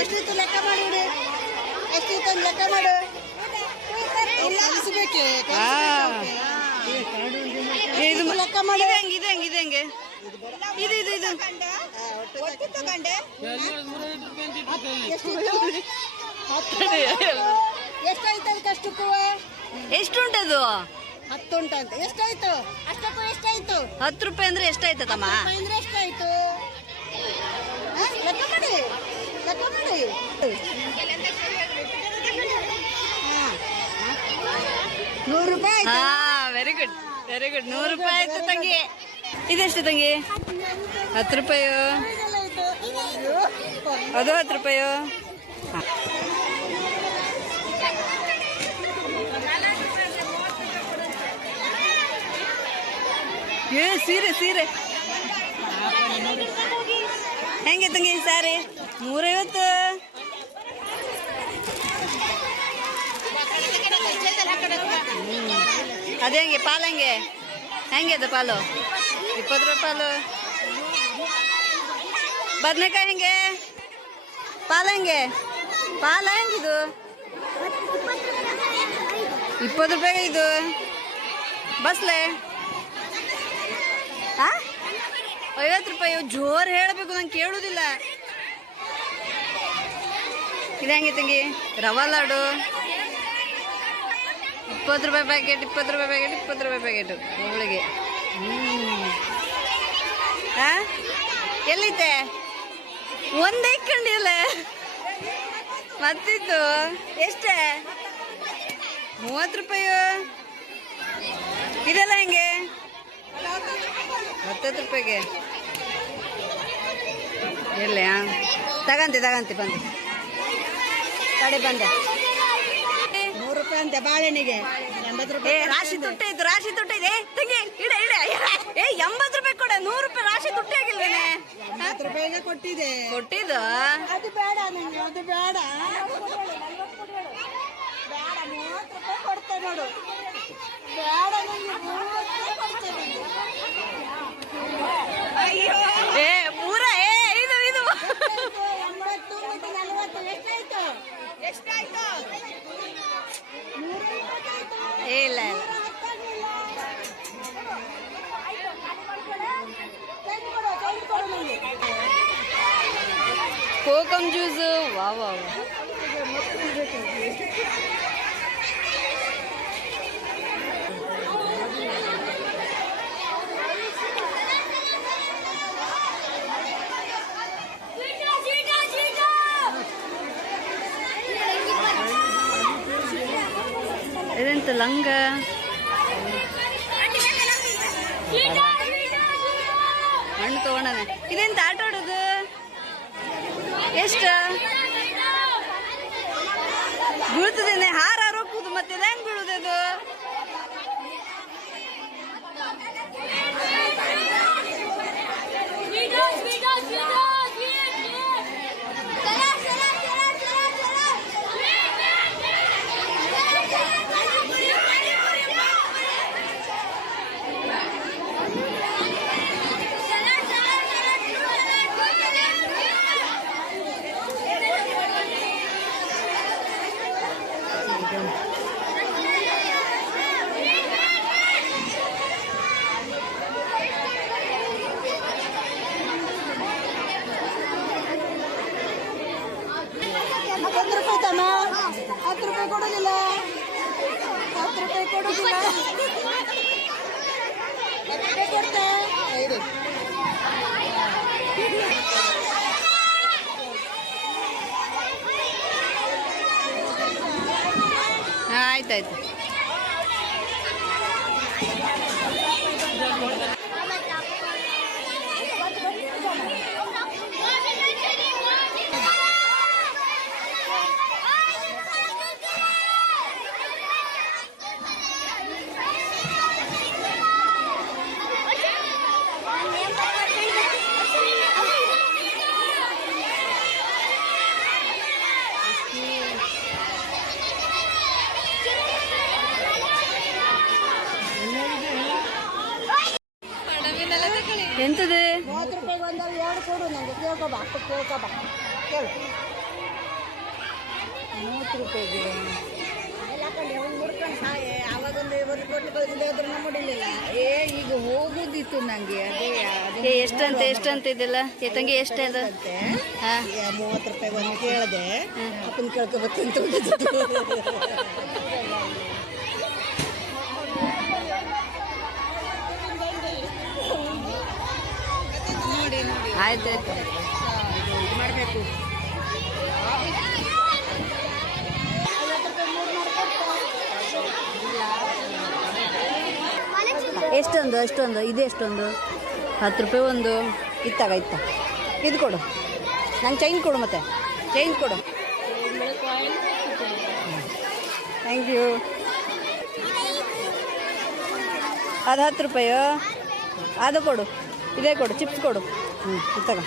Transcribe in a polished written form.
ಎಷ್ಟಿತ್ತು ಲೆಕ್ಕ ಮಾಡಿ ಎಷ್ಟಿತ್ತು ಲೆಕ್ಕ ಮಾಡು ಇದು ಲೆಕ್ಕ ಮಾಡಿ ಇದು ಹೆಂಗೆ ಇದು ಇದು ಇದು ಎಷ್ಟಾಯ್ತು ಅದಕ್ಕಷ್ಟಕ್ಕೂ ಎಷ್ಟು ಉಂಟದು 10 ಉಂಟಂತೆ ಎಷ್ಟಾಯ್ತು ಅಷ್ಟಕ್ಕೂ ಎಷ್ಟಾಯ್ತು 10 ರೂಪಾಯಿ ಅಂದ್ರೆ ಎಷ್ಟಾಯ್ತದಮ್ಮ ಅಂದ್ರೆ ಎಷ್ಟಾಯ್ತು ಲೆಕ್ಕ ಮಾಡಿ ಲೆಕ್ಕ ಮಾಡಿ 100 ರೂಪಾಯಿ ಹಾ ವೆರಿ ಗುಡ್ 100 ರೂಪಾಯಿ ಆಯ್ತು ತಂಗಿ ಇದೆಷ್ಟು ತಂಗಿ 10 ರೂಪಾಯಿ ಅದು 10 ರೂಪಾಯಿ ಏ ಸೀರೆ ಸೀರೆ ಹೆಂಗೆ ತಂಗಿ ಸಾರಿ 150 ಅದೇ ಹೆಂಗೆ ಪಾಲು ಹೆಂಗೆ ಅದು ಪಾಲು 20 ರೂಪಾಯಿ ಪಾಲು ಬದನೆಕಾಯಿ ಹೆಂಗೆ ಹೆಂಗೆ ಹೆಂಗಿದು 20 ರೂಪಾಯಿಗೆ ಇದು ಬಸ್ಲೆ 50 ರೂಪಾಯಿ ಜೋರು ಹೇಳಬೇಕು ನಂಗೆ ಕೇಳುವುದಿಲ್ಲ ಇದು ಹೆಂಗೆ ತಂಗಿ ರವಾ ಲಾಡು 20 ರೂಪಾಯಿ ಪ್ಯಾಕೆಟ್ 20 ರೂಪಾಯಿ ಪ್ಯಾಕೆಟ್ 20 ರೂಪಾಯಿ ಪ್ಯಾಕೆಟು ಒಬ್ಬಳಿಗೆ ಎಲ್ಲಿತ್ತೆ ಒಂದೇ ಇಕ್ಕೊಂಡಿಲ್ಲ ಮತ್ತಿತ್ತು ಎಷ್ಟೇ 30 ರೂಪಾಯಿ ಇದೆಲ್ಲ ಹೆಂಗೆ 10 ರೂಪಾಯಿಗೆ ಎಲ್ಲಿ ತಗಂತೆ ಬಂದೆ ಕಡೆ ಬಂದೆ 100 ರೂಪಾಯಿ ಅಂತೆ ಬಾಳೆಹಣ್ಣಿಗೆ 80 ರೂಪಾಯಿ ರಾಶಿ ತುಟ್ಟೈತೆ ತಂಗಿ ಇಡ 80 ರೂಪಾಯಿ ಕೊಡ 100 ರೂಪಾಯಿ ರಾಶಿ ತುಟ್ಟಿ ಆಗಿಲ್ವೇನೆ 80 ರೂಪಾಯಿಗೆ ಕೊಟ್ಟಿದ್ದು ಅದು ಬೇಡ ನಂಗೆ ಅದು ಬೇಡ 30 ರೂಪಾಯಿ ಕೊಡ್ತೇನೆ ನೋಡು ಬೇಡ ನಂಗೆ ಪೂರ ಇದು 80 ಮತ್ತು 40 ಎಷ್ಟಾಯ್ತು ಇಲ್ಲ ಕೋಕಮ್ ಜ್ಯೂಸ್ ವಾವ್ ಇದೆಂತ ಲಂಗ ಹಣ್ಣು ತಗೊಂಡನೆ ಇದೆಂತ ಆಟ ಆಡೋದು ಎಷ್ಟು ಬೀಳ್ತದೇನೆ ಹಾರ ಹಾರೋಕ್ಕುದು ಮತ್ತೆ ಹೆಂಗ್ ಬೀಳುದದು ತಮ್ಮ 10 ರೂಪಾಯಿ ಕೊಡೋದಿಲ್ಲ 10 ರೂಪಾಯಿ ಕೊಡೋದಿಲ್ಲ 10 ರೂಪಾಯಿ ಕೊಡ್ತಾ ಆಯ್ತಾಯ್ತು ಒಂದಲ್ಲಿ 2 ಕೊಡು ನನಗೆ. ಕೇಳ್ಕೊಬಾ ಕೇಳ್ಕೊಬಾ ಕೇಳು. 30 ರೂಪಾಯಿಗೆ ಹಾಕೊಂಡು ಅವ್ನು ಮುಡ್ಕೊಂಡು ಸಾಯೆ. ಅವಾಗೊಂದು 1 ಕೊಟ್ಟು ಕಳಿಸಿದೆ ಅದ್ರ ಮುಡಿಲಿಲ್ಲ. ಈಗ ಹೋಗುದಿತ್ತು ನಂಗೆ. ಅದೇ ಎಷ್ಟಂತ ಇದೆಲ್ಲ ತಂಗಿ ಎಷ್ಟು ಅದು? ಹಾಂ, ಈಗ 30 ರೂಪಾಯಿ ಒಂದು ಕೇಳಿದೆ. ಅಪ್ಪನ ಕೇಳ್ಕೊಬೇಕಂತ ಹೋಗಿದ್ದು. ಆಯ್ತಾಯ್ತು. ಮಾಡಬೇಕು. ಎಷ್ಟೊಂದು ಇದು ಎಷ್ಟೊಂದು? 10 ರೂಪಾಯಿ ಒಂದು. ಇತ್ತ ಇದು ಕೊಡು ನಂಗೆ. ಚೈನ್ ಕೊಡು, ಮತ್ತೆ ಚೈನ್ ಕೊಡು. Thank you. ಅದು 10 ರೂಪಾಯು. ಅದು ಕೊಡು, ಇದೇ ಕೊಡು, ಚಿಪ್ಸ್ ಕೊಡು. ಇತ್ತಾಗ